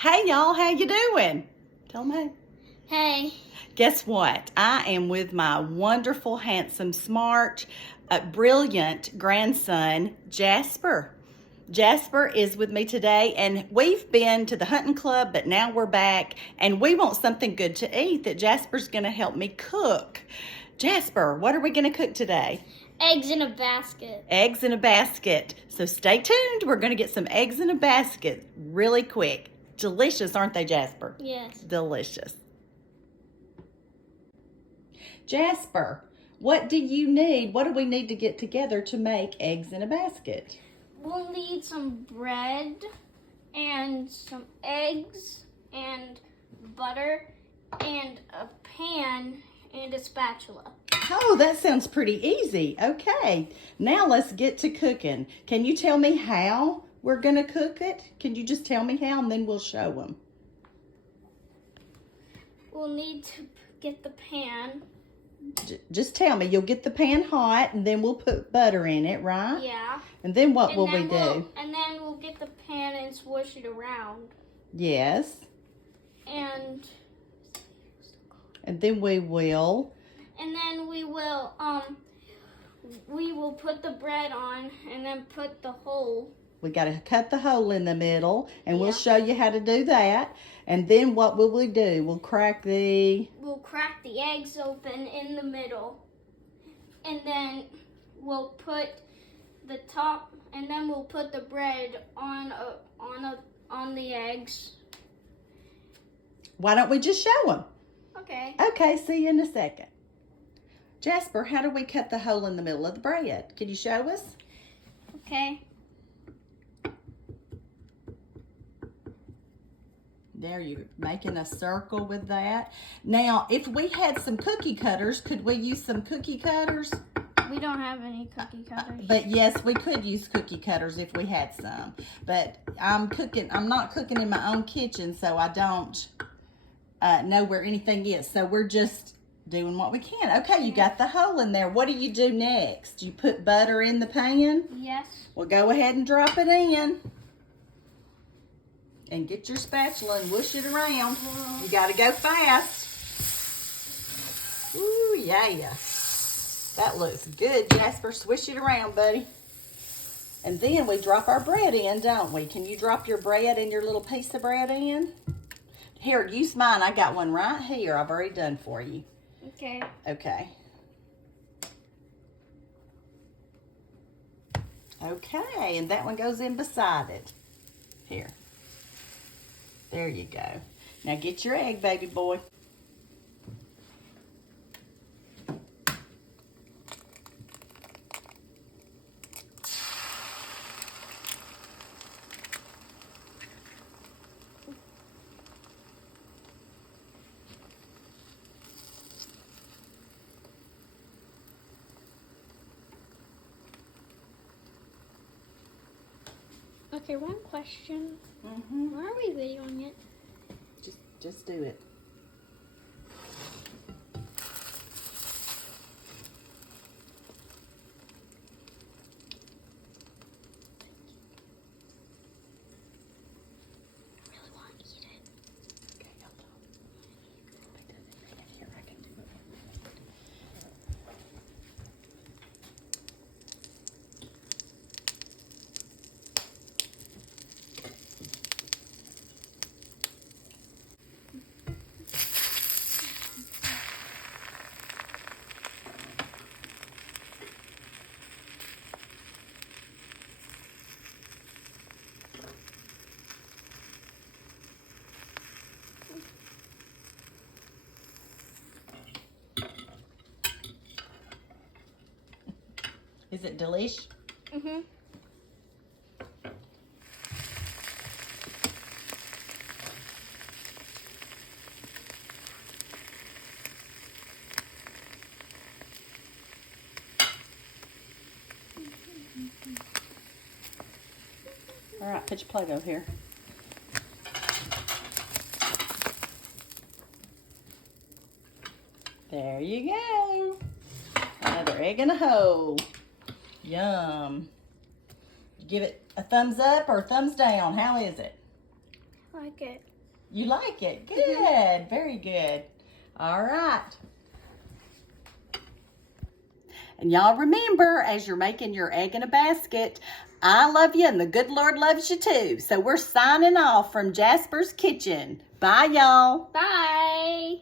Hey y'all, how you doing? Tell them hey. Hey. Guess what? I am with my wonderful, handsome, smart, brilliant grandson, Jasper. Jasper is with me today, and we've been to the hunting club, but now we're back, and we want something good to eat that Jasper's going to help me cook. Jasper, what are we going to cook today? Eggs in a basket. Eggs in a basket. So stay tuned. We're going to get some eggs in a basket really quick. Delicious, aren't they, Jasper? Yes. Delicious. Jasper, what do you need? What do we need to get together to make eggs in a basket? We'll need some bread and some eggs and butter and a pan and a spatula. Oh, that sounds pretty easy. Okay, now let's get to cooking. Can you tell me how we're going to cook it? Can you just tell me how, and then we'll show them? We'll need to get the pan. Just tell me. You'll get the pan hot, and then we'll put butter in it, right? Yeah. And then what will we do? And then we'll get the pan and swish it around. Yes. And then we will... And then we will put the bread on and then put the hole. We got to cut the hole in the middle, and we'll show you how to do that. And then what will we do? We'll crack the eggs open in the middle. And then we'll put the top, and then we'll put the bread on the eggs. Why don't we just show them? Okay. Okay, see you in a second. Jasper, how do we cut the hole in the middle of the bread? Can you show us? Okay. There, you're making a circle with that. Now, if we had some cookie cutters, could we use some cookie cutters? We don't have any cookie cutters. But yes, we could use cookie cutters if we had some. But I'm not cooking in my own kitchen, so I don't know where anything is. So we're just doing what we can. Okay, you got the hole in there. What do you do next? You put butter in the pan? Yes. Well, go ahead and drop it in. And get your spatula and whoosh it around. You got to go fast. Ooh, yeah. That looks good, Jasper. Swish it around, buddy. And then we drop our bread in, don't we? Can you drop your bread and your little piece of bread in? Here, use mine. I got one right here. I've already done for you. Okay. Okay. Okay, and that one goes in beside it. Here. There you go. Now get your egg, baby boy. Okay, one question. Why are we videoing it? Just do it. I really want to eat it. Okay, hold on. Here, I can do it. Is it delish? Mm-hmm. All right, put your Play-Doh here. There you go. Another egg in a hole. Yum. Give it a thumbs up or thumbs down. How is it? like it. You like it? Good. Very good. All right. And y'all remember, as you're making your egg in a basket, I love you and the good Lord loves you too. So we're signing off from Jasper's Kitchen. Bye, y'all. Bye.